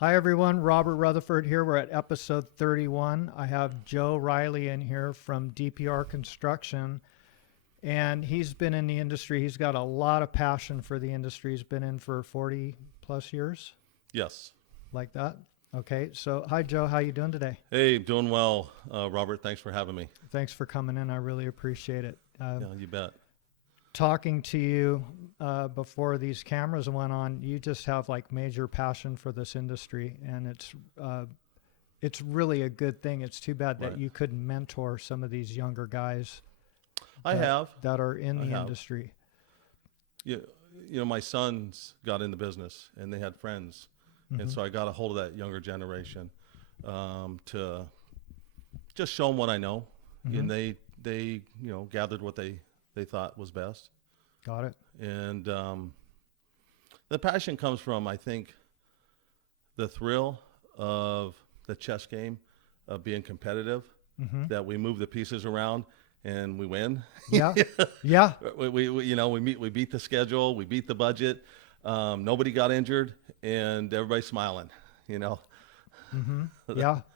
Hi, everyone. Robert Rutherford here. We're at episode 31. I have Joe Riley in here from DPR Construction, and he's been in the industry. He's got a lot of passion for the industry. He's been in for 40 plus years. Yes. Like that. Okay. So, hi, Joe. How you doing today? Hey, doing well, Robert. Thanks for having me. Thanks for coming in. I really appreciate it. Yeah, you bet. Talking to you before these cameras went on, you just have like major passion for this industry, and it's really a good thing. It's too bad that Right. you couldn't mentor some of these younger guys I have. that are in I the have. industry. You know, my sons got in the business, and they had friends, and so I got a hold of that younger generation to just show them what I know, and they gathered what they thought was best. Got it. And the passion comes from, I think, the thrill of the chess game, of being competitive, that we move the pieces around and we win. Yeah. Yeah. We beat the schedule, we beat the budget. Nobody got injured, and everybody's smiling. Yeah.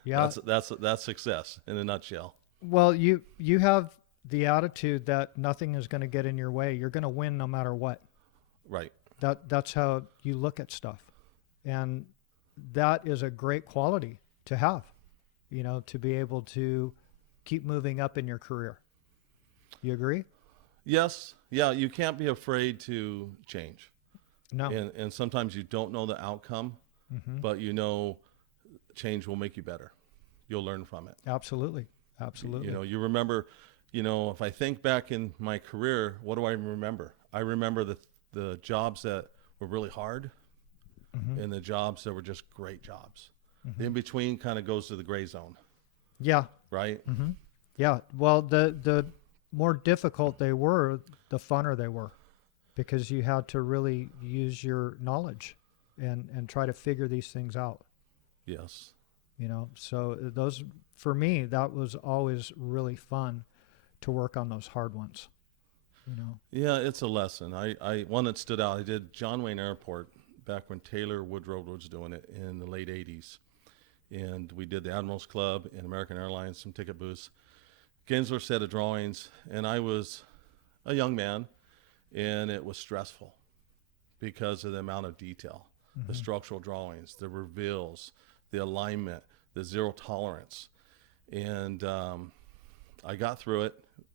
Yeah. That's success in a nutshell. Well, you have the attitude that nothing is going to get in your way. You're going to win no matter what. Right. That's how you look at stuff. And that is a great quality to have, to be able to keep moving up in your career. You agree? Yes. Yeah. You can't be afraid to change. No. And sometimes you don't know the outcome, but change will make you better. You'll learn from it. Absolutely. Absolutely. You remember, if I think back in my career, what do I remember? I remember the jobs that were really hard and the jobs that were just great jobs. The in between kind of goes to the gray zone. Yeah. Right? Yeah. Well, the more difficult they were, the funner they were, because you had to really use your knowledge and try to figure these things out. Yes. So those, for me, that was always really fun to work on those hard ones. Yeah, it's a lesson. I one that stood out, I did John Wayne Airport back when Taylor Woodrow was doing it in the late 80s. And we did the Admirals Club and American Airlines, some ticket booths. Gensler set of drawings, and I was a young man, and it was stressful because of the amount of detail, the structural drawings, the reveals, the alignment, the zero tolerance. And I got through it.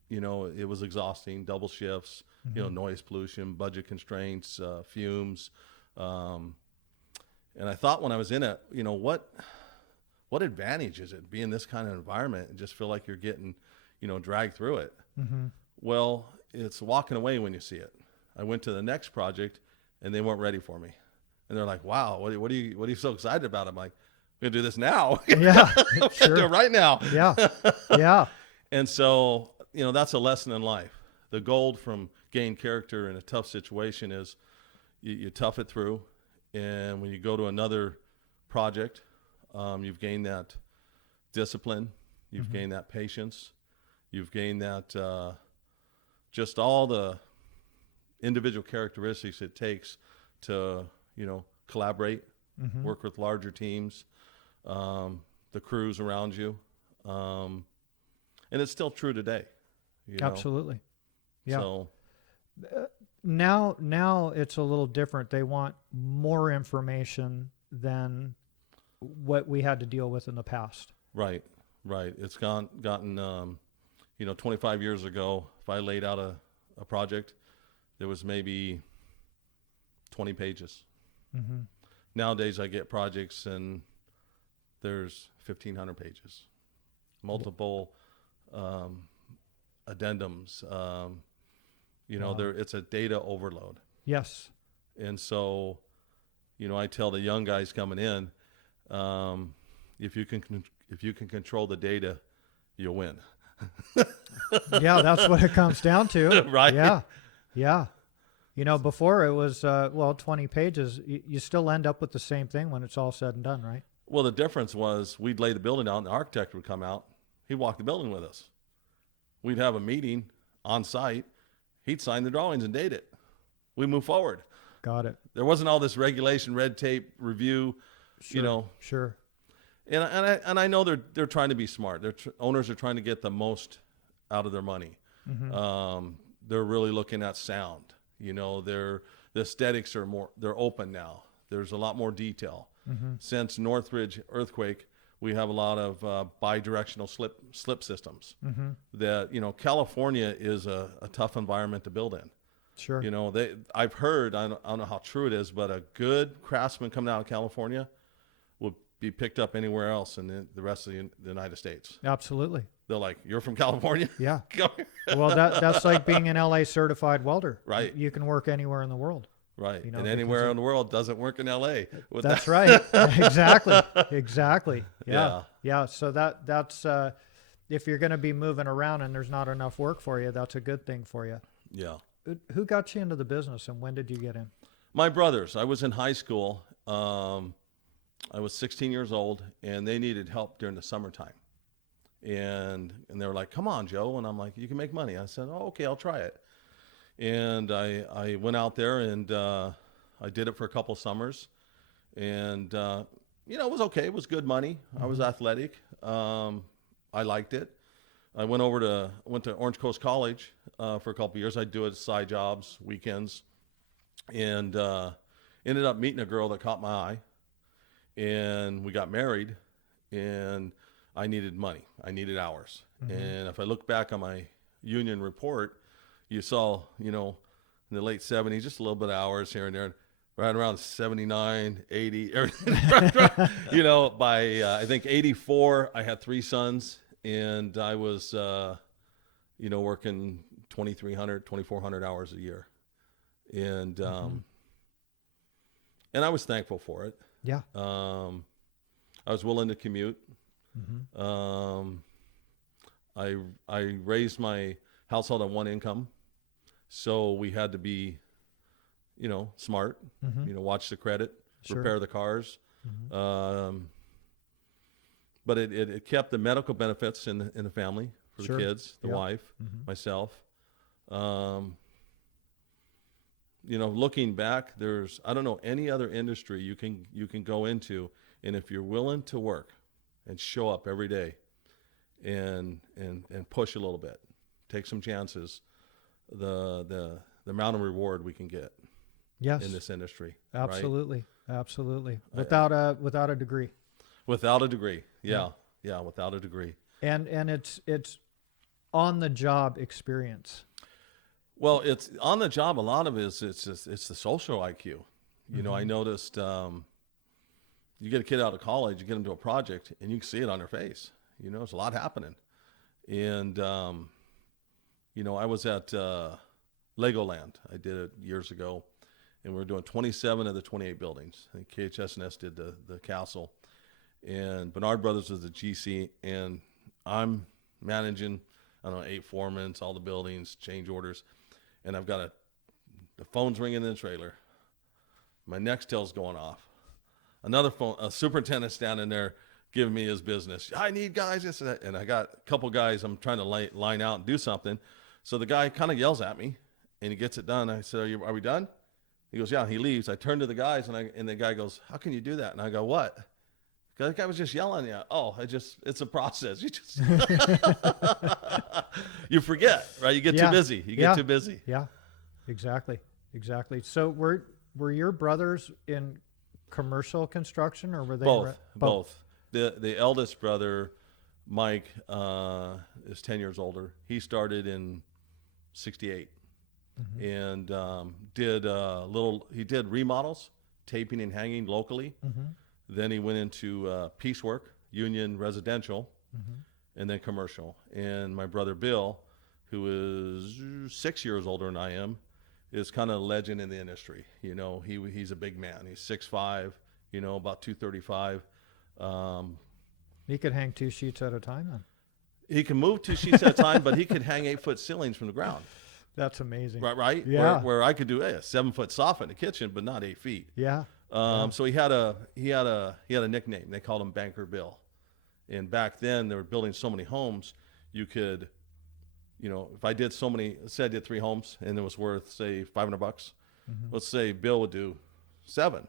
It was exhausting, double shifts, noise pollution, budget constraints, fumes. And I thought when I was in it, what advantage is it being this kind of environment and just feel like you're getting, dragged through it? Well, it's walking away when you see it. I went to the next project and they weren't ready for me. And they're like, wow, what are you so excited about? I'm like, we're gonna do this now. Yeah. I'm Sure. gonna do it right now. Yeah. Yeah. And so, that's a lesson in life. The gold from gain character in a tough situation is you tough it through. And when you go to another project, you've gained that discipline, you've gained that patience, you've gained that just all the individual characteristics it takes to, collaborate, work with larger teams, the crews around you. And it's still true today. Absolutely. Yeah. So Now it's a little different. They want more information than what we had to deal with in the past. right. It's gotten 25 years ago, if I laid out a project, there was maybe 20 pages. Nowadays I get projects and there's 1,500 pages, multiple addendums. It's a data overload. Yes. And so, I tell the young guys coming in, if you can control the data, you'll win. Yeah, that's what it comes down to. Right. Yeah. Yeah. Before it was, 20 pages, you still end up with the same thing when it's all said and done, right? Well, the difference was we'd lay the building out and the architect would come out. He'd walk the building with us. We'd have a meeting on site. He'd sign the drawings and date it. We move forward. Got it. There wasn't all this regulation, red tape, review. Sure. you know, Sure. and I know they're trying to be smart. Owners are trying to get the most out of their money. They're really looking at sound. You know, the aesthetics they're open now. There's a lot more detail. Since Northridge earthquake, we have a lot of bi-directional slip systems. That, you know, California is a tough environment to build in. Sure. You know, I've heard, I don't know how true it is, but a good craftsman coming out of California will be picked up anywhere else in the rest of the United States. Absolutely. They're like, you're from California? Yeah. Come here. Well, that's like being an LA certified welder. Right. You can work anywhere in the world. Right. You know, and anywhere in the world doesn't work in LA. That's right. Exactly. Exactly. Yeah. Yeah. Yeah. So that's if you're going to be moving around and there's not enough work for you, that's a good thing for you. Yeah. Who got you into the business and when did you get in? My brothers. I was in high school. I was 16 years old, and they needed help during the summertime. And they were like, "Come on, Joe." And I'm like, "You can make money." I said, "Oh, okay, I'll try it." And I went out there and I did it for a couple summers, and you know, it was okay. It was good money. I was athletic. I liked it. I went to Orange Coast College for a couple years. I'd do it side jobs, weekends, and ended up meeting a girl that caught my eye, and we got married. And I needed money. I needed hours. And if I look back on my union report, you saw, you know, in the late 70s, just a little bit of hours here and there, right around 79, 80, you know, by I think 84, I had 3 sons, and I was, you know, working 2,300, 2,400 hours a year. And, and I was thankful for it. Yeah. I was willing to commute. I raised my household on one income, so we had to be, you know, smart. You know, watch the credit, Sure. repair the cars. But it kept the medical benefits in the family for Sure. the kids, the Yeah. wife, myself. You know, looking back, I don't know any other industry you can go into, and if you're willing to work and show up every day and push a little bit, take some chances, the amount of reward we can get Yes. in this industry. Absolutely. Absolutely. Without a degree. Without a degree. Yeah. Without a degree. And it's on the job experience. Well, it's on the job. A lot of it is it's the social IQ. You know, I noticed you get a kid out of college, you get them to a project, and you can see it on their face. You know, there's a lot happening. And, you know, I was at Legoland. I did it years ago, and we were doing 27 of the 28 buildings. I think KHS&S did the castle. And Bernard Brothers was the GC, and I'm managing, I don't know, 8 foremans, all the buildings, change orders. And I've got the phone's ringing in the trailer. My Nextel's going off. Another phone, a superintendent standing there giving me his business. I need guys, this and that. And I got a couple guys I'm trying to line out and do something. So the guy kind of yells at me, and he gets it done. I said, are we done? He goes, yeah. He leaves. I turn to the guys, and the guy goes, how can you do that? And I go, what? The guy was just yelling at you. Oh, it's a process. You just you forget, right? You get too busy. You get too busy. Yeah, exactly. So were your brothers in commercial construction, or were they both? The eldest brother, Mike, is 10 years older. He started in 68 and he did remodels, taping and hanging locally. Then he went into piecework, union residential, and then commercial. And my brother Bill, who is 6 years older than I am, is kind of a legend in the industry. You know, he's a big man. He's 6'5", you know, about 235. He could hang 2 sheets at a time then. He can move 2 sheets at a time, but he could hang 8-foot ceilings from the ground. That's amazing. Right? Yeah. Where I could do a 7-foot soffit in the kitchen, but not 8 feet. Yeah. So he had a nickname. They called him Banker Bill. And back then they were building so many homes, you could, you know, if I did so many, say I did 3 homes and it was worth say $500, let's say Bill would do 7,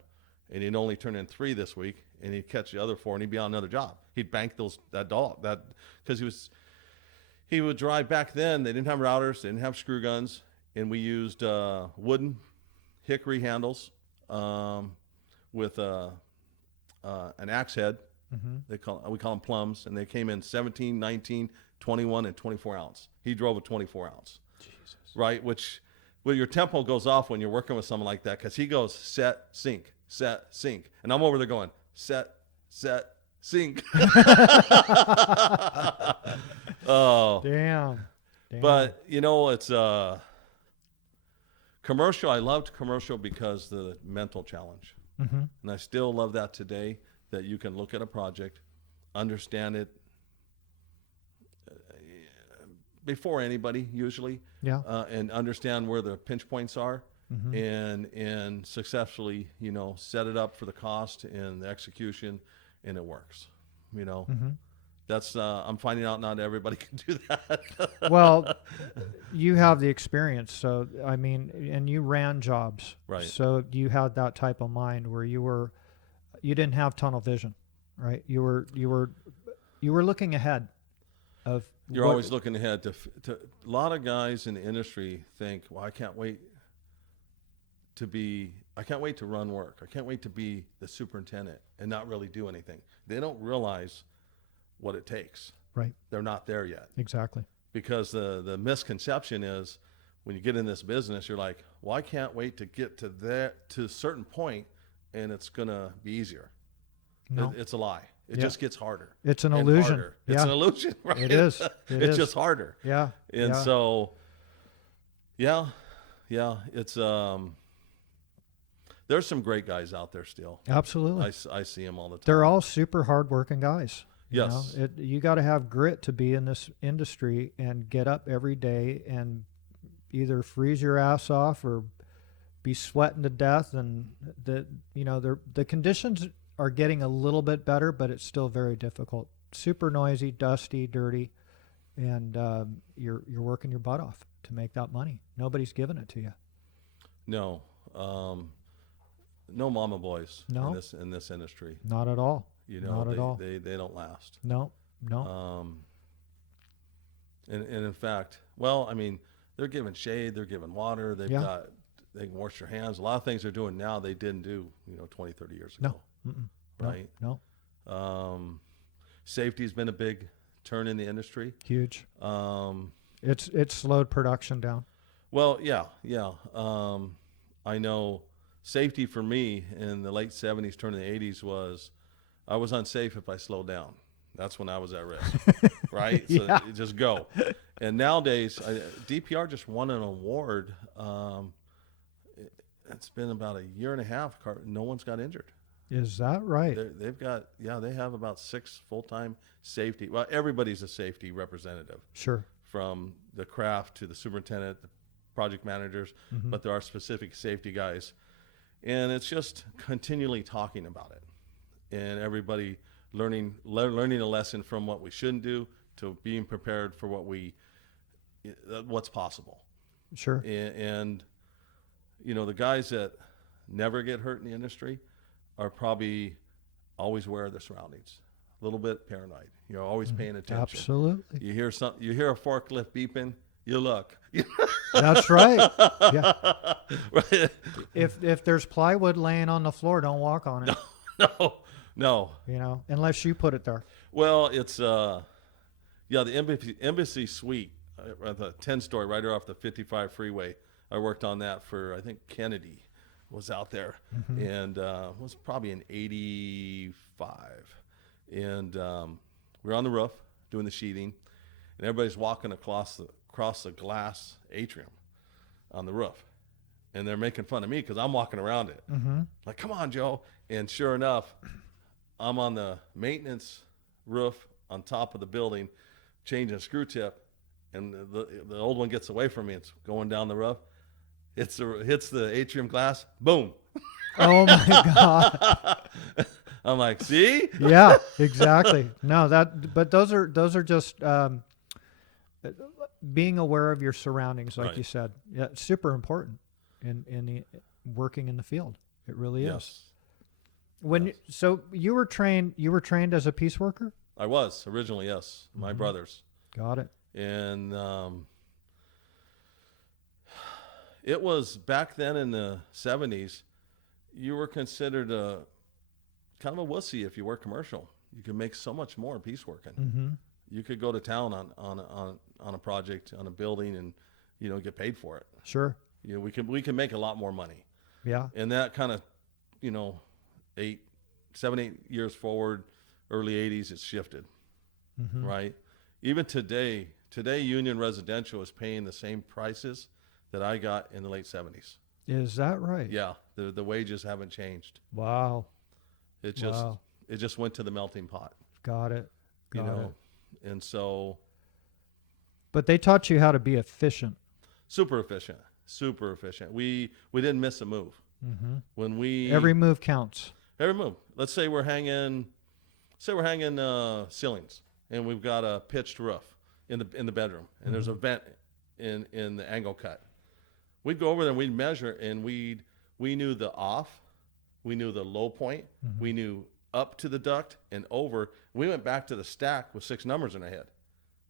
and he'd only turn in 3 this week, and he'd catch the other 4, and he'd be on another job. He'd bank because he would drive. Back then they didn't have routers, they didn't have screw guns, and we used wooden hickory handles with an axe head. We call them plums, and they came in 17, 19, 21, and 24 ounce. He drove a 24 ounce. Jesus. Right, which your tempo goes off when you're working with someone like that, because he goes set, sink, and I'm over there going set, sink. Oh, damn. But it's commercial. I loved commercial because the mental challenge, and I still love that today. That you can look at a project, understand it before anybody usually, and understand where the pinch points are, and successfully, set it up for the cost and the execution, and it works. That's I'm finding out not everybody can do that. Well, you have the experience, so I mean, and you ran jobs, right? So you had that type of mind where you didn't have tunnel vision, right? You were looking ahead. You're always looking ahead. To a lot of guys in the industry think, well, I can't wait to run work. I can't wait to be the superintendent and not really do anything. They don't realize what it takes. Right. They're not there yet. Exactly. Because the misconception is when you get in this business, you're like, well, I can't wait to get to a certain point, and it's going to be easier. No. It's a lie. It just gets harder. It's an illusion. Harder. It's an illusion, right? It is. It's just harder. Yeah. And so, it's there's some great guys out there still. Absolutely. I see them all the time. They're all super hardworking guys. Yes. You got to have grit to be in this industry and get up every day and either freeze your ass off or be sweating to death. And the conditions are getting a little bit better, but it's still very difficult. Super noisy, dusty, dirty, and you're working your butt off to make that money. Nobody's giving it to you. No, no mama boys No. in this industry. Not at all. Not at all. They don't last. No. And in fact, well, I mean, they're given shade, they're given water, they can wash their hands. A lot of things they're doing now they didn't do 20, 30 years ago. No. Right? No. Safety's been a big turn in the industry. Huge. It's slowed production down. Well, yeah. I know safety for me in the late 70s, turn of the 80s was I was unsafe if I slowed down. That's when I was at risk, right? So you just go. And nowadays, DPR just won an award. It's been about a year and a half. No one's got injured. Is that right? They have about 6 full-time safety. Well, everybody's a safety representative. Sure. From the craft to the superintendent, the project managers, but there are specific safety guys. And it's just continually talking about it. And everybody learning a lesson from what we shouldn't do to being prepared for what's possible. Sure. And the guys that never get hurt in the industry are probably always aware of their surroundings, a little bit paranoid. You're always paying attention. Absolutely. You hear a forklift beeping, you look. That's right. Yeah. Right. If there's plywood laying on the floor, don't walk on it. No. Unless you put it there. Well, it's the embassy suite, the 10-story right off the 55 freeway. I worked on that for, I think Kennedy was out there, and it was probably in 85. And we were on the roof doing the sheathing, and everybody's walking across the glass atrium on the roof. And they're making fun of me because I'm walking around it. Like, come on, Joe. And sure enough, I'm on the maintenance roof on top of the building, changing a screw tip, and the old one gets away from me. It's going down the roof. Hits the atrium glass. Boom. Oh my God. I'm like, see? Yeah, exactly. No, but those are just being aware of your surroundings, like you said. Yeah, it's super important in the working in the field. It really is. So you were trained as a piece worker? I was originally, yes, my brothers. Got it. And it was back then in the 70s, you were considered a kind of a wussy if you worked commercial. You could make so much more piece working. Mm-hmm. You could go to town on a project, on a building, and get paid for it. Sure. We can make a lot more money. Yeah. And that kind of 7, 8 years forward, early 80s, it's shifted. Mm-hmm. Right? Even today Union Residential is paying the same prices that I got in the late 70s. Is that right? Yeah, the wages haven't changed. Wow. It just went to the melting pot. Got it. Got it. And so. But they taught you how to be efficient. Super efficient. We didn't miss a move. Mm-hmm. Every move counts. Every move. Let's say we're hanging ceilings, and we've got a pitched roof in the bedroom, and there's a vent in the angle cut. We'd go over there and we'd measure, and we knew the off, we knew the low point, we knew up to the duct and over. We went back to the stack with 6 numbers in our head.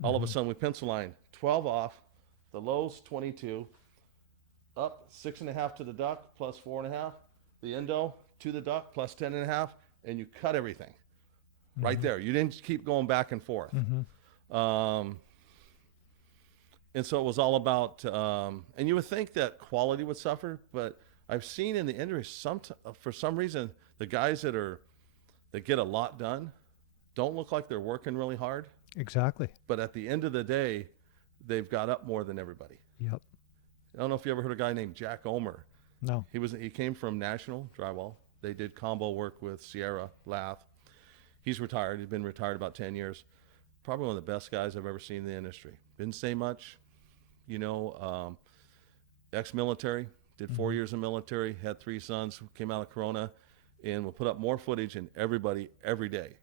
All of a sudden we pencil line 12 off, the low's 22, up 6.5 to the duct plus 4.5, the endo to the duct plus 10.5, and you cut everything right there. You didn't keep going back and forth. And so it was all about, and you would think that quality would suffer, but I've seen in the industry, for some reason, the guys that get a lot done don't look like they're working really hard. Exactly. But at the end of the day, they've got up more than everybody. Yep. I don't know if you ever heard a guy named Jack Omer. No. He came from National Drywall. They did combo work with Sierra Lath. He's retired. He's been retired about 10 years. Probably one of the best guys I've ever seen in the industry. Didn't say much, ex-military, did 4 years in military, had 3 sons, came out of Corona, and will put up more footage than everybody every day.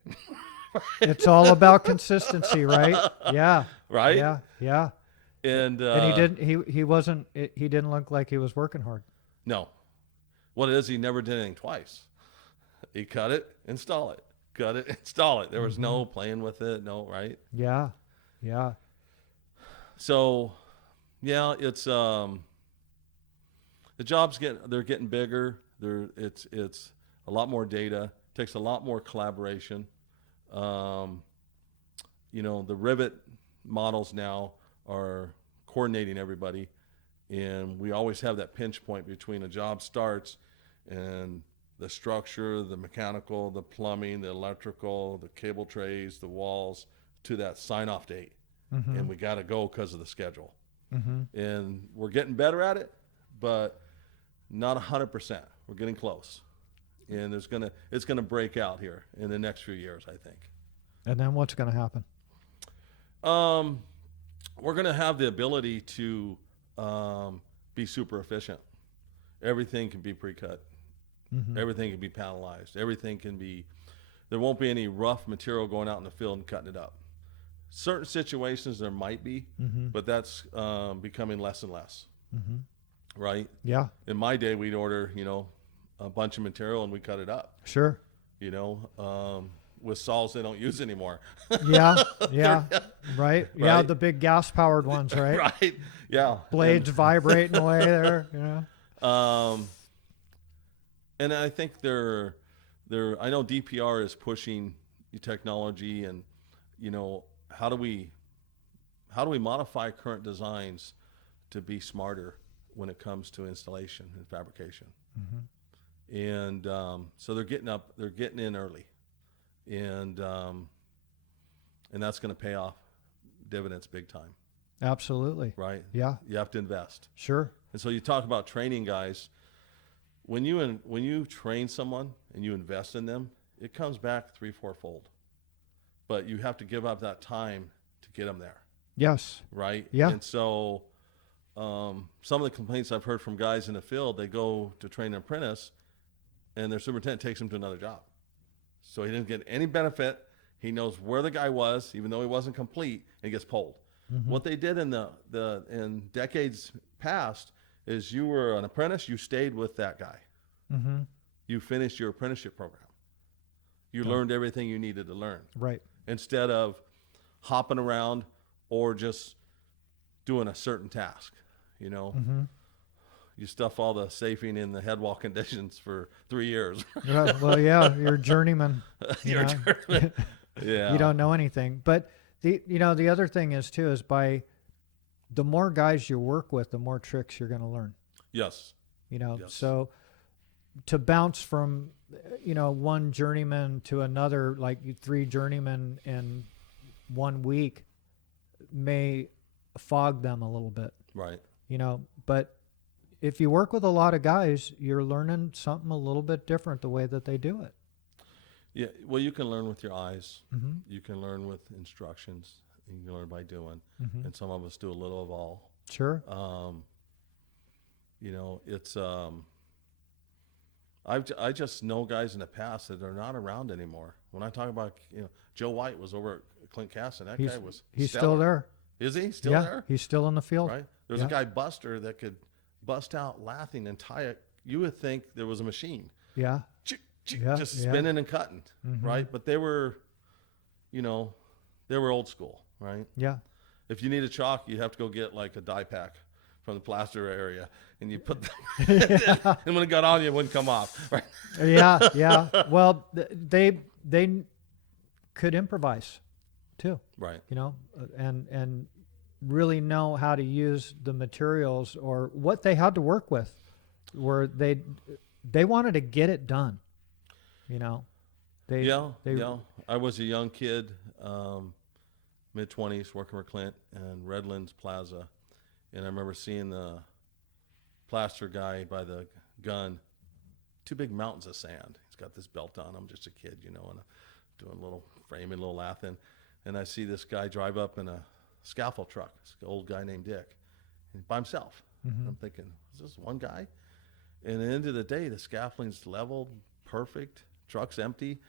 It's all about consistency, right? Yeah. Right? Yeah. Yeah. And he didn't look like he was working hard. No. What it is, he never did anything twice. He cut it, install it. Cut it, install it. There was no playing with it, no, right? Yeah. Yeah. So, yeah, it's the jobs they're getting bigger. It's a lot more data. Takes a lot more collaboration. The rivet models now are coordinating everybody, and we always have that pinch point between a job starts and the structure, the mechanical, the plumbing, the electrical, the cable trays, the walls, to that sign-off date. And we got to go because of the schedule. And we're getting better at it, but not 100%. We're getting close. And it's gonna break out here in the next few years, I think. And then what's going to happen? We're going to have the ability to be super efficient. Everything can be pre-cut. Everything can be panelized. There won't be any rough material going out in the field and cutting it up. Certain situations there might be, but that's becoming less and less. Right? Yeah. In my day, we'd order, a bunch of material and we cut it up. Sure. With saws they don't use anymore. Yeah. Yeah. Right. Yeah. The big gas powered ones, right? Right. Yeah. Blades vibrating away there. Yeah. And I think I know DPR is pushing the technology, and how do we modify current designs to be smarter when it comes to installation and fabrication. And so they're getting in early, and that's going to pay off dividends big time. Absolutely. Right. Yeah. You have to invest. Sure. And so you talk about training guys. When you train someone and you invest in them, it comes back 3-4-fold. But you have to give up that time to get them there. Yes. Right? Yeah. And so some of the complaints I've heard from guys in the field, they go to train an apprentice and their superintendent takes them to another job. So he didn't get any benefit. He knows where the guy was, even though he wasn't complete, and he gets pulled. What they did in decades past is you were an apprentice, you stayed with that guy. You finished your apprenticeship program. You learned everything you needed to learn. Right. Instead of hopping around or just doing a certain task, you know. Mm-hmm. You stuff all the safing in the head wall conditions for 3 years. Yeah, well, yeah, you're a journeyman. You You're know? journeyman. Yeah. You don't know anything. But the other thing is too is by the more guys you work with, the more tricks you're going to learn. Yes. Yes. So to bounce from one journeyman to another, like 3 journeymen in 1 week, may fog them a little bit. Right. But if you work with a lot of guys, you're learning something a little bit different the way that they do it. Yeah. Well, you can learn with your eyes. Mm-hmm. You can learn with instructions. You can learn by doing. Mm-hmm. And some of us do a little of all. Sure. It's I just know guys in the past that are not around anymore. When I talk about, Joe White was over at Clint Casson. That guy was He's stellar. still there. Is he still Yeah, there? he's still in the field. Right. There's a guy Buster that could bust out lathing and tie it. You would think there was a machine. Yeah. Yeah, Just spinning and cutting. Mm-hmm. Right. But they were old school. Right. Yeah. If you need a chalk, you have to go get like a die pack from the plaster area, and you put them, and when it got on you, it wouldn't come off. Right? Yeah. Well, they could improvise too. Right. And really know how to use the materials or what they had to work with, where they wanted to get it done. I was a young kid, mid-20s, working for Clint and Redlands Plaza. And I remember seeing the plaster guy by the gun, 2 big mountains of sand. He's got this belt on. I'm just a kid, and I'm doing a little framing, a little lathing. And I see this guy drive up in a scaffold truck. This old guy named Dick, and by himself. Mm-hmm. I'm thinking, is this one guy? And at the end of the day, the scaffolding's leveled, perfect, truck's empty.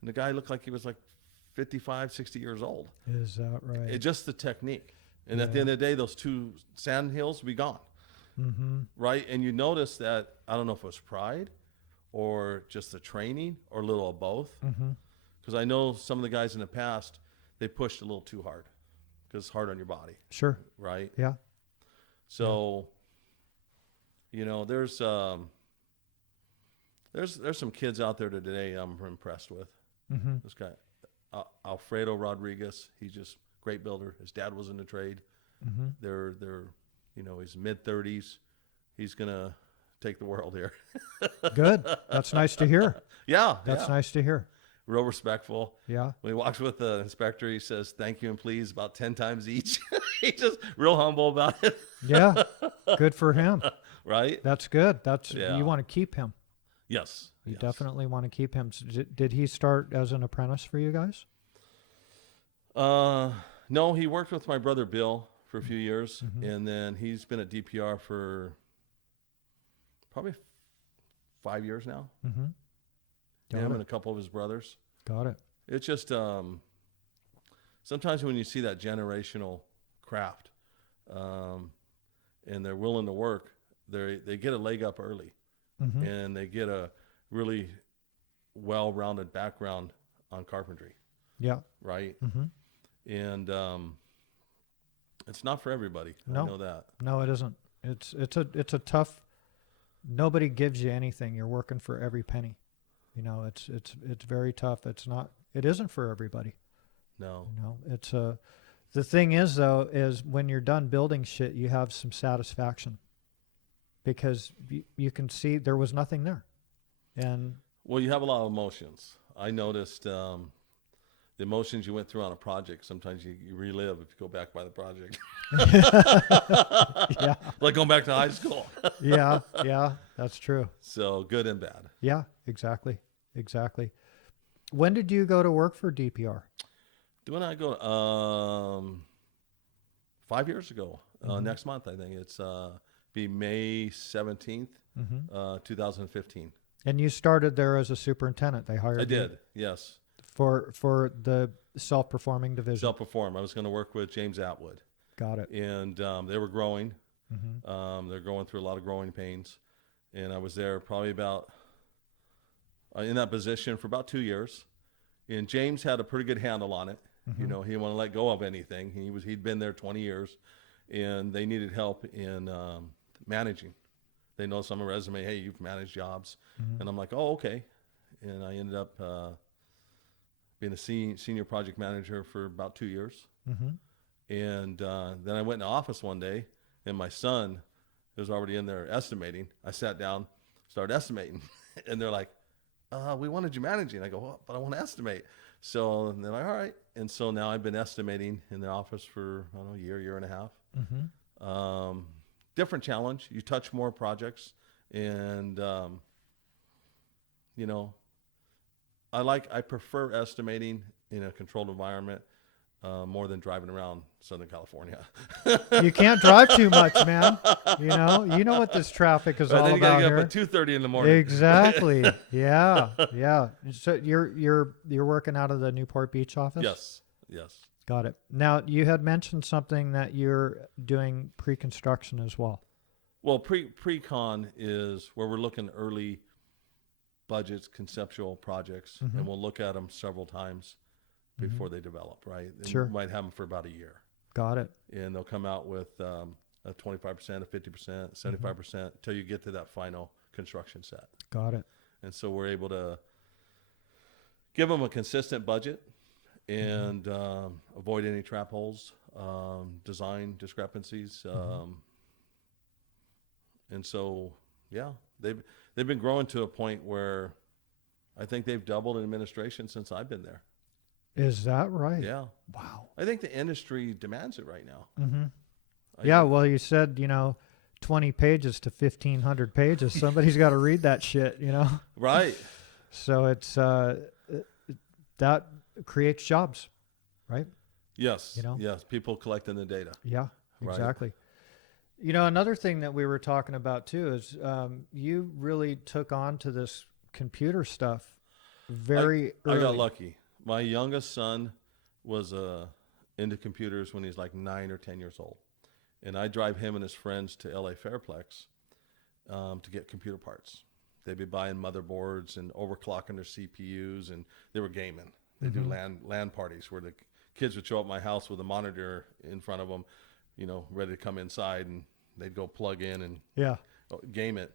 And the guy looked like he was like 55, 60 years old. Is that right? It's just the technique. And at the end of the day, those 2 sand hills will be gone. Mm-hmm. Right? And you notice that, I don't know if it was pride or just the training or a little of both. Because I know some of the guys in the past, they pushed a little too hard because it's hard on your body. Sure. Right? Yeah. So, there's some kids out there today I'm impressed with. Mm-hmm. This guy, Alfredo Rodriguez, he's just great builder. His dad was in the trade. Mm-hmm. They're he's mid-30s. He's gonna take the world here. Good. That's nice to hear. Yeah, That's nice to hear. Real respectful. Yeah. When he walks with the inspector, he says thank you and please about 10 times each. He's just real humble about it. Yeah. Good for him. Right? That's good. You want to keep him. Yes. You definitely want to keep him. So did he start as an apprentice for you guys? No, he worked with my brother Bill for a few years, and then he's been at DPR for probably 5 years now. Mm-hmm. Him and a couple of his brothers. Got it. It's just sometimes when you see that generational craft, and they're willing to work, they get a leg up early, and they get a really well-rounded background on carpentry. Yeah. Right. Mm-hmm. And it's not for everybody. No. I know that. No, it isn't. It's a tough. Nobody gives you anything. You're working for every penny. It's very tough. It isn't for everybody. No. It's the thing is though, is when you're done building shit, you have some satisfaction because you can see there was nothing there. And well, you have a lot of emotions. I noticed the emotions you went through on a project. Sometimes you relive if you go back by the project. Yeah. Like going back to high school. Yeah, that's true. So good and bad. Yeah, exactly. When did you go to work for DPR? When I go 5 years ago, next month, I think it's be May 17th, 2015. And you started there as a superintendent. They hired you? I did, yes. For the self-performing division. Self-perform. I was going to work with James Atwood. Got it. And they were growing. Mm-hmm. They're going through a lot of growing pains. And I was there probably about, in that position for about 2 years. And James had a pretty good handle on it. Mm-hmm. You know, he didn't want to let go of anything. He'd been there 20 years, and they needed help in managing. They noticed on my resume, hey, you've managed jobs. Mm-hmm. And I'm like, oh, okay. And I ended up being a senior project manager for about 2 years. Mm-hmm. And then I went in the office one day, and my son was already in there estimating. I sat down, started estimating, and they're like, we wanted you managing. I go, well, but I want to estimate. So they're like, all right. And so now I've been estimating in the office for, I don't know, year and a half. Mm-hmm. Different challenge. You touch more projects, and you know, I prefer estimating in a controlled environment more than driving around Southern California. You can't drive too much, man. You know what this traffic is Right, all then you gotta about get here. up at 2:30 in the morning. Exactly. Yeah. Yeah. So you're working out of the Newport Beach office? Yes. Got it. Now you had mentioned something that you're doing pre-construction as well. Well, pre-con is where we're looking early budgets, conceptual projects, Mm-hmm. and we'll look at them several times before they develop, right? And Sure. we might have them for about a year. Got it. And they'll come out with a 25%, a 50%, 75% until you get to that final construction set. Got it. And so we're able to give them a consistent budget and avoid any trap holes, design discrepancies. And so, yeah, they've been growing to a point where I think they've doubled in administration since I've been there. Is that right? Yeah. Wow. I think the industry demands it right now. Mm-hmm. I Yeah. think- Well, you said 20 pages to 1,500 pages. Somebody's got to read that shit. Right. So it's that creates jobs, right? Yes. You know? Yes. People collecting the data. Yeah, Right. exactly. Another thing that we were talking about too is you really took on to this computer stuff very early. I got lucky. My youngest son was into computers when he's like 9 or 10 years old. And I drive him and his friends to LA Fairplex to get computer parts. They'd be buying motherboards and overclocking their CPUs, and they were gaming. They do LAN parties where the kids would show up at my house with a monitor in front of them, ready to come inside, and they'd go plug in and Yeah. game it.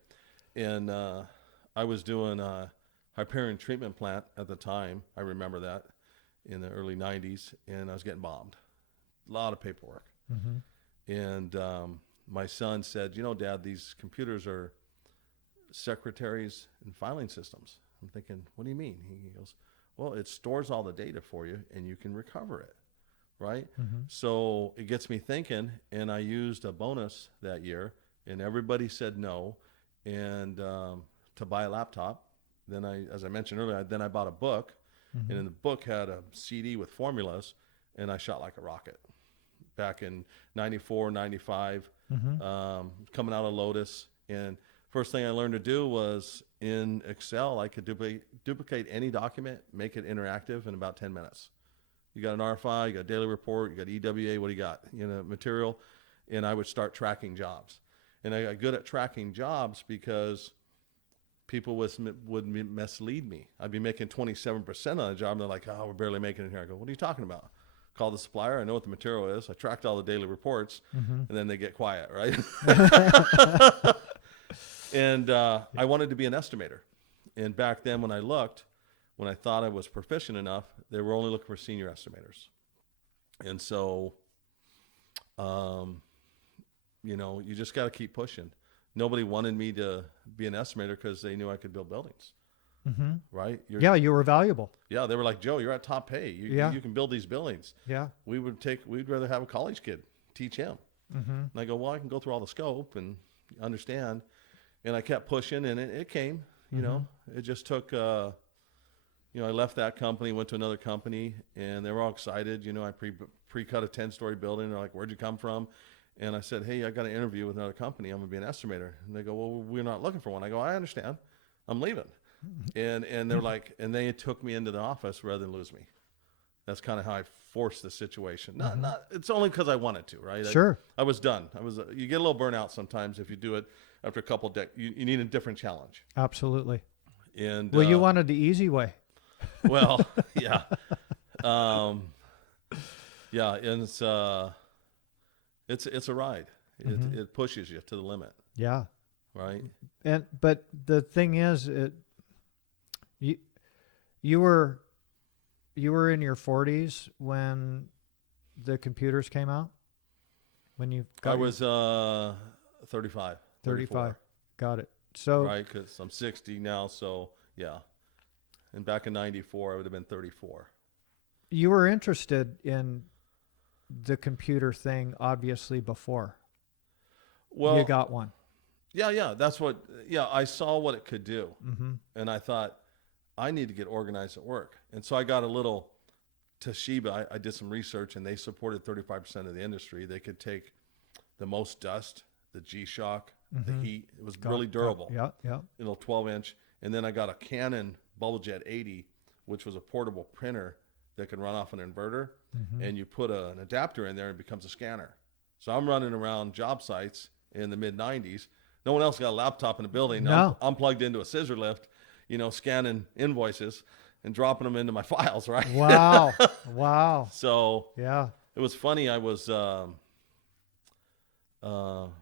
And I was doing a Hyperion treatment plant at the time. I remember that in the early 90s, and I was getting bombed. A lot of paperwork. Mm-hmm. And my son said, Dad, these computers are secretaries and filing systems. I'm thinking, what do you mean? He goes, well, it stores all the data for you, and you can recover it, right? Mm-hmm. So it gets me thinking, and I used a bonus that year, and everybody said no, and to buy a laptop. Then as I mentioned earlier, I bought a book, and in the book had a CD with formulas, and I shot like a rocket. Back in 94, 95, coming out of Lotus. And first thing I learned to do was in Excel, I could duplicate any document, make it interactive in about 10 minutes. You got an RFI, you got a daily report, you got EWA, what do you got? Material. And I would start tracking jobs. And I got good at tracking jobs because people would mislead me. I'd be making 27% on a job, and they're like, oh, we're barely making it here. I go, what are you talking about? Call the supplier. I know what the material is. I tracked all the daily reports, and then they get quiet, right? And I wanted to be an estimator. And back then when I thought I was proficient enough, they were only looking for senior estimators. And so, you just got to keep pushing. Nobody wanted me to be an estimator because they knew I could build buildings. Mm-hmm. Right? You were valuable. Yeah, they were like, Joe, you're at top pay. You can build these buildings. Yeah. We'd rather have a college kid teach him. Mm-hmm. And I go, well, I can go through all the scope and understand. And I kept pushing, and it came. It just took. I left that company, went to another company, and they were all excited. I pre-cut a 10-story building. They're like, where'd you come from? And I said, hey, I got an interview with another company. I'm gonna be an estimator. And they go, well, we're not looking for one. I go, I understand. I'm leaving. And they're like, and they took me into the office rather than lose me. That's kind of how I forced the situation. Not. It's only because I wanted to, right? Sure. I was done. You get a little burnout sometimes if you do it after a couple of you need a different challenge. Absolutely. And Well, you wanted the easy way. Well, yeah. Um, yeah, and it's a ride. It pushes you to the limit, Yeah. right? But the thing is, you you were in your 40s when the computers came out. When you got I was 35, 35. Got it. So right? Because I'm 60 now, so yeah. And back in '94, I would have been 34. you were interested in the computer thing, obviously, before you Well, got one. yeah. That's what. Yeah, I saw what it could do, Mm-hmm. and I thought I need to get organized at work. And so I got a little Toshiba. I did some research, and they supported 35% of the industry. They could take the most dust, the G-Shock, the heat. It was really durable. Yeah, yeah. 12-inch. And then I got a Canon BubbleJet 80, which was a portable printer that can run off an inverter. And you put an adapter in there and it becomes a scanner. So I'm running around job sites in the mid-90s. No one else got a laptop in the building. No. I'm plugged into a scissor lift, scanning invoices and dropping them into my files, right? Wow. Wow. So Yeah. it was funny. I was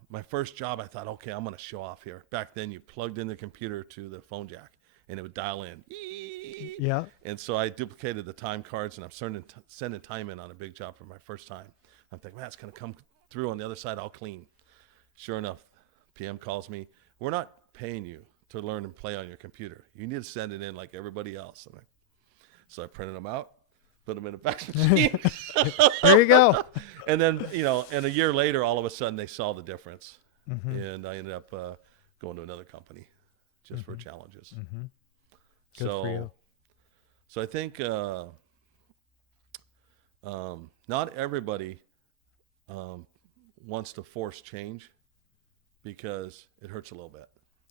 my first job. I thought, okay, I'm going to show off here. Back then, you plugged in the computer to the phone jack, and it would dial in. Yeah. And so I duplicated the time cards, and I'm sending time in on a big job for my first time. I'm thinking, man, it's going to come through on the other side all clean. Sure enough, PM calls me. We're not paying you to learn and play on your computer. You need to send it in like everybody else. So I printed them out, put them in a fax machine. There you go. And then, and a year later, all of a sudden they saw the difference. And I ended up going to another company just for challenges. Good for you. So I think not everybody wants to force change because it hurts a little bit,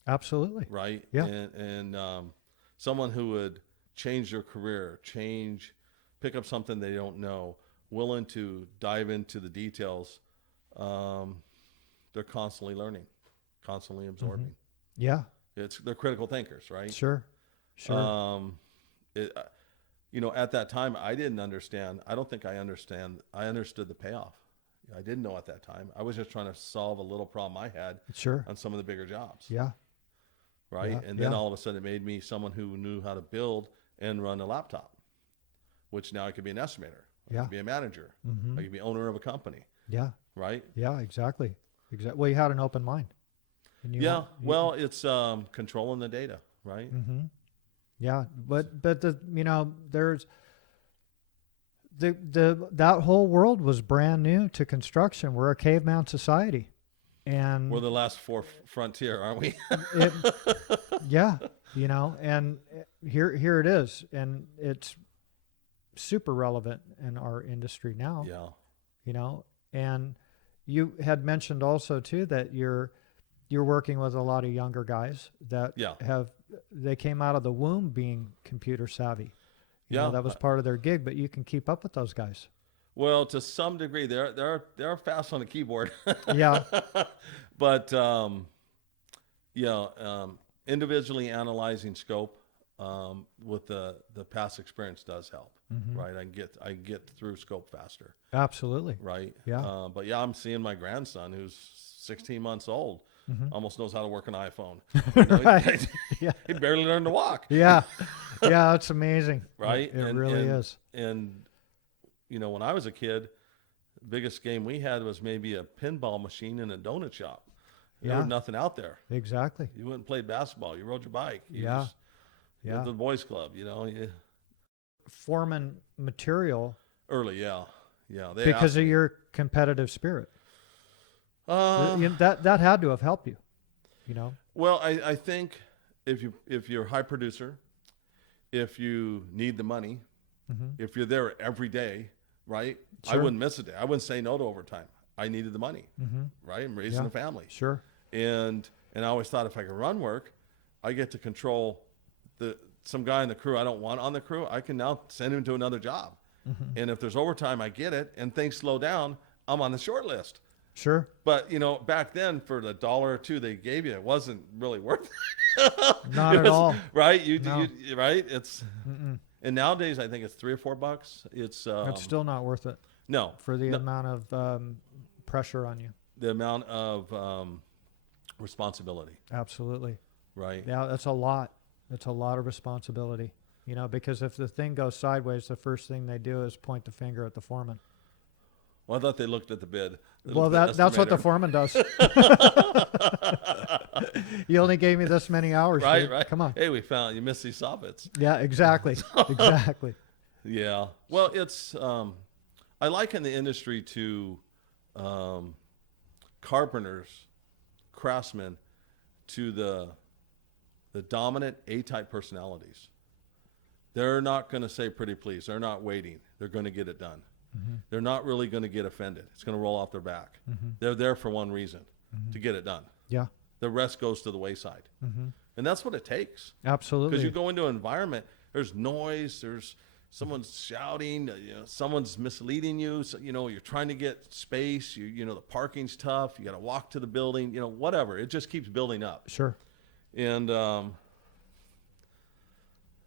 Absolutely. right? Yeah. And someone who would change their career, pick up something they don't know, willing to dive into the details, they're constantly learning, constantly absorbing. Yeah. They're critical thinkers, right? Sure. Sure. At that time, I didn't understand. I don't think I understood the payoff. I didn't know at that time. I was just trying to solve a little problem I had Sure. on some of the bigger jobs. Yeah. Right. Yeah, And then yeah. all of a sudden it made me someone who knew how to build and run a laptop, which now I could be an estimator. I Yeah. could be a manager. I could be owner of a company. Yeah. Right. Yeah. Exactly. Exactly. Well, you had an open mind. And Yeah. Well, it's controlling the data. Right. Yeah, but there's that whole world was brand new to construction. We're a caveman society, and We're the last frontier, aren't we? it, yeah, and here it is, and it's super relevant in our industry now. Yeah. And you had mentioned also too that you're working with a lot of younger guys that Yeah. they came out of the womb being computer savvy. Yeah. That was part of their gig, but you can keep up with those guys. Well, to some degree, they're fast on the keyboard. Yeah. But individually analyzing scope with the past experience does help, right? I get through scope faster, Absolutely. right? Yeah. But yeah, I'm seeing my grandson who's 16 months old. Almost knows how to work an iPhone. Right. Yeah. He barely learned to walk. Yeah. Yeah. It's amazing. Right. It really is. And when I was a kid, biggest game we had was maybe a pinball machine in a donut shop. There was nothing out there. Exactly. You went and played basketball. You rode your bike. You Yeah. just Yeah. went to the boys club, Foreman material Early, yeah. Yeah. They because asked of me. your competitive spirit. Uh, That had to have helped you. Well, I think if you're a high producer, if you need the money, if you're there every day, right? I Sure. wouldn't miss a day. I wouldn't say no to overtime. I needed the money, right? I'm raising Yeah. a family. Sure. And I always thought if I could run work, I get to control some guy in the crew I don't want on the crew. I can now send him to another job. And if there's overtime, I get it. And things slow down, I'm on the short list. Sure. But back then for the $1 or $2 they gave you, it wasn't really worth it. Not at all. Right? No. Right? It's And nowadays, I think it's $3 or $4. It's still not worth it no, for the no, amount of pressure on you. the amount of responsibility, Absolutely. right? Yeah, that's a lot. That's a lot of responsibility. You know, because if the thing goes sideways, the first thing they do is point the finger at the foreman. Well, I thought they looked at the bid. They Well, looked at that's what the estimator. foreman does. You only gave me this many hours, Right, dude. right. Come on. Hey, we found you missed these soffits. Yeah, exactly. Exactly. Yeah. Well, it's I liken the industry to carpenters, craftsmen, to the dominant A-type personalities. They're not going to say pretty please. They're not waiting. They're going to get it done. Mm-hmm. They're not really going to get offended. It's going to roll off their back. Mm-hmm. They're there for one reason, Mm-hmm. to get it done. Yeah. The rest goes to the wayside. Mm-hmm. And that's what it takes. Absolutely. Because you go into an environment, there's noise, there's someone's shouting, someone's misleading you. So, you're trying to get space. The parking's tough. You got to walk to the building, whatever. It just keeps building up. Sure. And,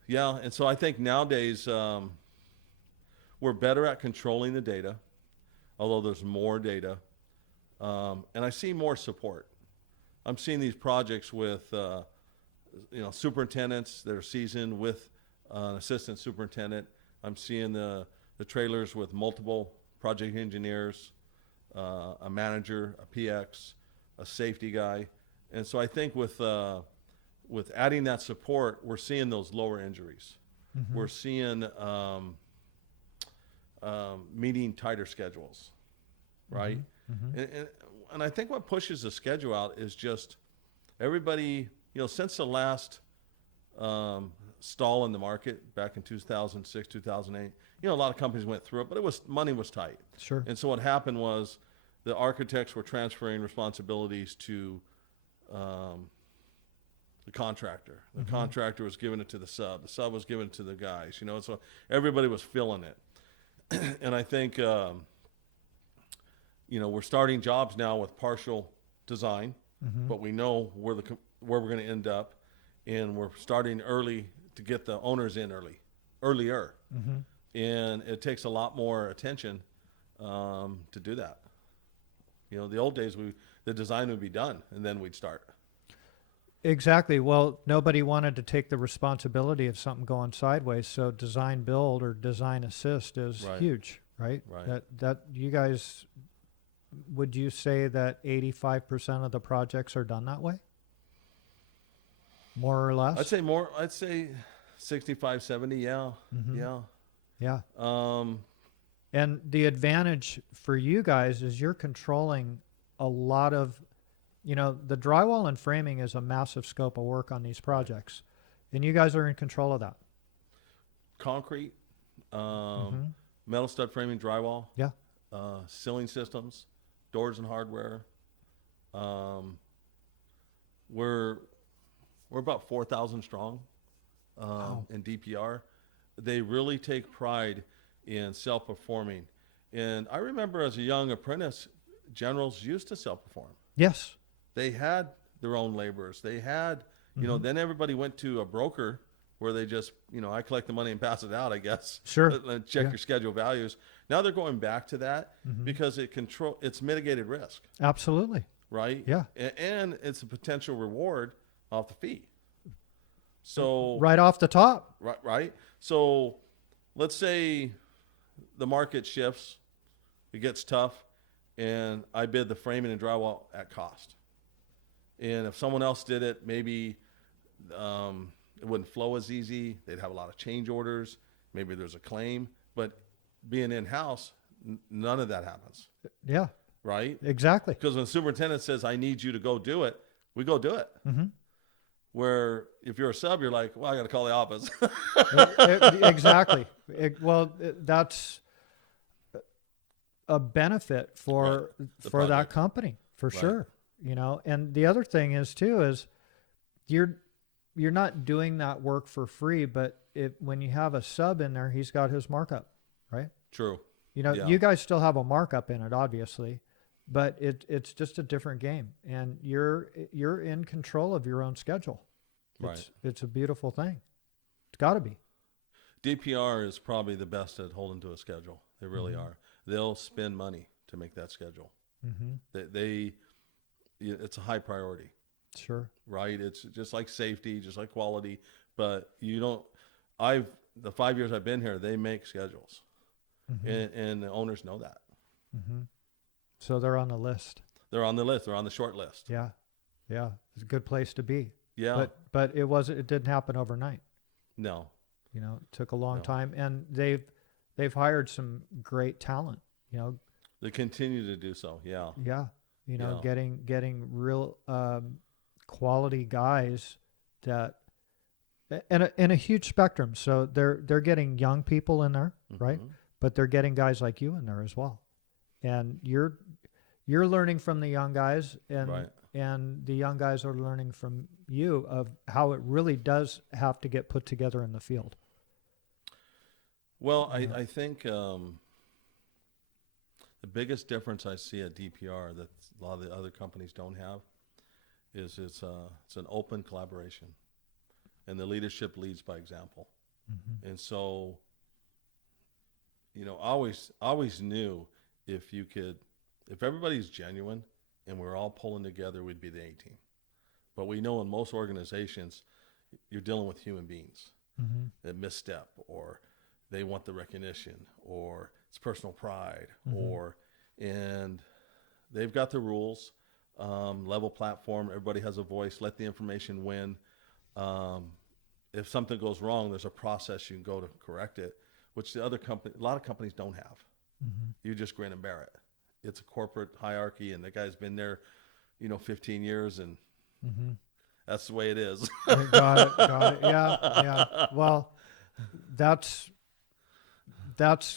yeah. And so I think nowadays, we're better at controlling the data, although there's more data. And I see more support. I'm seeing these projects with, superintendents that are seasoned with an assistant superintendent. I'm seeing the trailers with multiple project engineers, a manager, a PX, a safety guy. And so I think with adding that support, we're seeing those lower injuries. Mm-hmm. We're seeing meeting tighter schedules, right? Mm-hmm. And I think what pushes the schedule out is just everybody, since the last stall in the market back in 2006, 2008, a lot of companies went through it, but money was tight. Sure. And so what happened was the architects were transferring responsibilities to the contractor. The Mm-hmm. contractor was giving it to the sub. The sub was giving it to the guys, so everybody was filling it. And I think, we're starting jobs now with partial design, Mm-hmm. but we know where we're going to end up, and we're starting early to get the owners in earlier. Mm-hmm. And it takes a lot more attention to do that. The old days, the design would be done, and then we'd start. Exactly. Well, nobody wanted to take the responsibility of something going sideways, so design build or design assist is Right. huge, right? Right. That you guys, would you say that 85% of the projects are done that way? More or less? I'd say 65, 70. Yeah. Mhm. Yeah. Yeah. Um, And the advantage for you guys is you're controlling a lot of, the drywall and framing is a massive scope of work on these projects. And you guys are in control of that. concrete, Mhm. metal stud framing, drywall, Yeah. ceiling systems, doors and hardware. We're about 4,000 strong Wow. in DPR. They really take pride in self-performing. And I remember as a young apprentice, generals used to self-perform. Yes. They had their own laborers. They had, then everybody went to a broker where they just, I collect the money and pass it out, I guess. Sure. And check Yeah. your schedule values. Now they're going back to that Mhm. because it's mitigated risk, Absolutely. right? Yeah. And it's a potential reward off the fee. So, Right off the top. right? So let's say the market shifts, it gets tough, and I bid the framing and drywall at cost. And if someone else did it, maybe it wouldn't flow as easy. They'd have a lot of change orders. Maybe there's a claim. But being in-house, none of that happens, Yeah. right? Exactly. Because when the superintendent says, I need you to go do it, we go do it. Mm-hmm. Where if you're a sub, you're like, well, I got to call the office. Exactly. That's a benefit for The for that project. company for Right. sure. And the other thing is too is you're not doing that work for free, but when you have a sub in there, he's got his markup, right? True. You Yeah. guys still have a markup in it, obviously, but it's just a different game, and you're in control of your own schedule. Right. It's a beautiful thing. It's got to be. DPR is probably the best at holding to a schedule. They really Mm-hmm. are. They'll spend money to make that schedule. Mm-hmm. It's a high priority, Sure. right? It's just like safety, just like quality. But the 5 years I've been here, they make schedules, Mm-hmm. and the owners know that. Mm-hmm. So they're on the list. They're on the list. They're on the short list. Yeah. Yeah. It's a good place to be. Yeah. But it didn't happen overnight. No. You know, it took a long No. time, and they've hired some great talent, you know. They continue to do so. Yeah. Yeah. You know, Yeah. getting real quality guys that in a huge spectrum. So they're getting young people in there, right? Mhm. But they're getting guys like you in there as well. And you're learning from the young guys, and Right. and the young guys are learning from you of how it really does have to get put together in the field. Well, Yeah. I think the biggest difference I see at DPR that a lot of the other companies don't have is it's an open collaboration, and the leadership leads by example. Mm-hmm. And so, always knew if everybody's genuine and we're all pulling together, we'd be the A team. But we know in most organizations, you're dealing with human beings Mm-hmm. that misstep, or they want the recognition, or it's personal pride, Mm-hmm. and they've got the rules, level platform, everybody has a voice, let the information win. If something goes wrong, there's a process you can go to correct it, which a lot of companies don't have. Mm-hmm. You just grin and bear it. It's a corporate hierarchy, and the guy's been there, 15 years, and Mm-hmm. that's the way it is. Got it. Yeah. Well, that's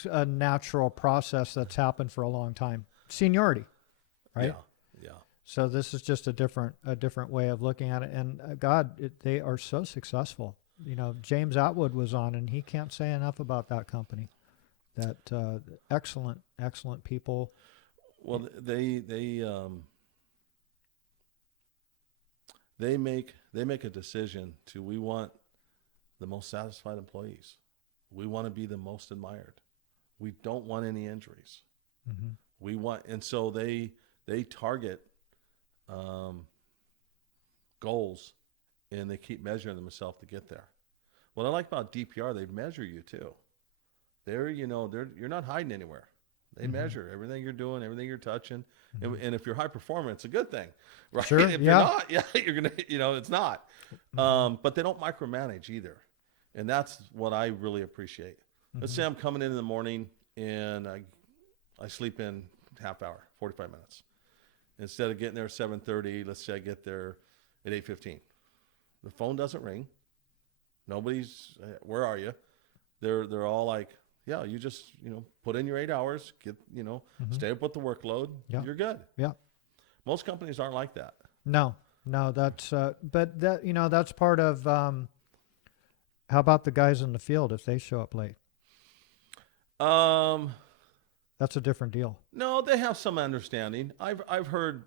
a natural process that's happened for a long time. Seniority, right? Yeah. So this is just a different way of looking at it. And they are so successful. You know, James Atwood was on, and he can't say enough about that company. That excellent people. Well, they make a decision we want the most satisfied employees. We want to be the most admired. We don't want any injuries. Mm-hmm. And so they target goals, and they keep measuring themselves to get there. What I like about DPR, they measure you too. You're not hiding anywhere. They Mm-hmm. measure everything you're doing, everything you're touching. Mm-hmm. And if you're high performer, it's a good thing, right? Sure, If yeah. you're not, you're going to, it's not. But they don't micromanage either. And that's what I really appreciate. Mm-hmm. Let's say I'm coming in the morning and I sleep in half hour, 45 minutes. Instead of getting there at 7:30, let's say I get there at 8:15. The phone doesn't ring. Nobody's, where are you? They're all like, yeah, you just, put in your 8 hours, get, Mm-hmm. stay up with the workload. Yeah. You're good. Yeah. Most companies aren't like that. No, that's but that's part of. How about the guys in the field if they show up late? That's a different deal. No, they have some understanding. I've heard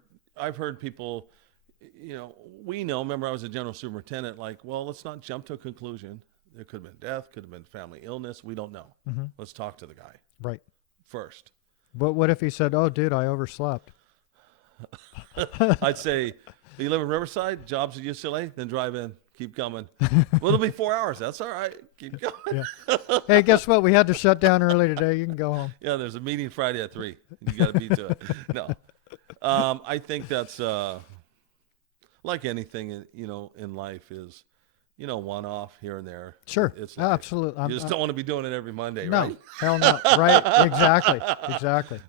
people, remember I was a general superintendent, like, well, let's not jump to a conclusion. There could have been death, could have been family illness. We don't know. Mm-hmm. Let's talk to the guy Right. first. But what if he said, "Oh, dude, I overslept"? I'd say, you live in Riverside, jobs at UCLA, then drive in, keep coming. Well, it'll be 4 hours. That's all right. Keep going. Yeah. Hey, guess what? We had to shut down early today. You can go home. Yeah, there's a meeting Friday at 3. You got to be to it. No, I think that's like anything in life is, one-off here and there. Sure. It's life. Absolutely. You just don't want to be doing it every Monday, No, right? hell no. Right. Exactly.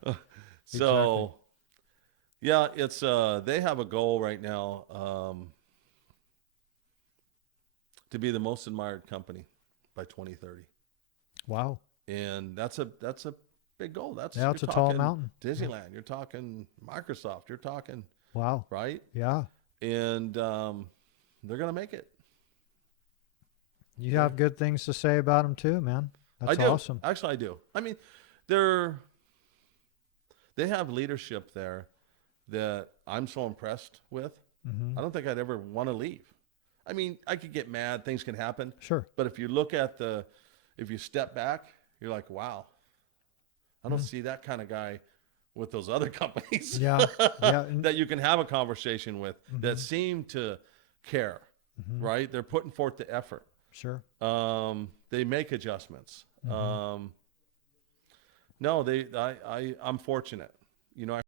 So, yeah, it's they have a goal right now to be the most admired company by 2030, Wow. and that's a big goal. It's you're a tall talking mountain. Disneyland, you're talking Microsoft, you're talking Wow. right, Yeah. and they're gonna make it. You have good things to say about them too, man. That's I do. awesome. Actually, I do. I mean, they have leadership there that I'm so impressed with. Mm-hmm. I don't think I'd ever want to leave. I mean, I could get mad, things can happen. Sure. But if you look at if you step back, you're like, wow, I don't see that kind of guy with those other companies Yeah. Yeah. And, that you can have a conversation with that seem to care, right? They're putting forth the effort. sure. They make adjustments. No, I'm fortunate. You know, I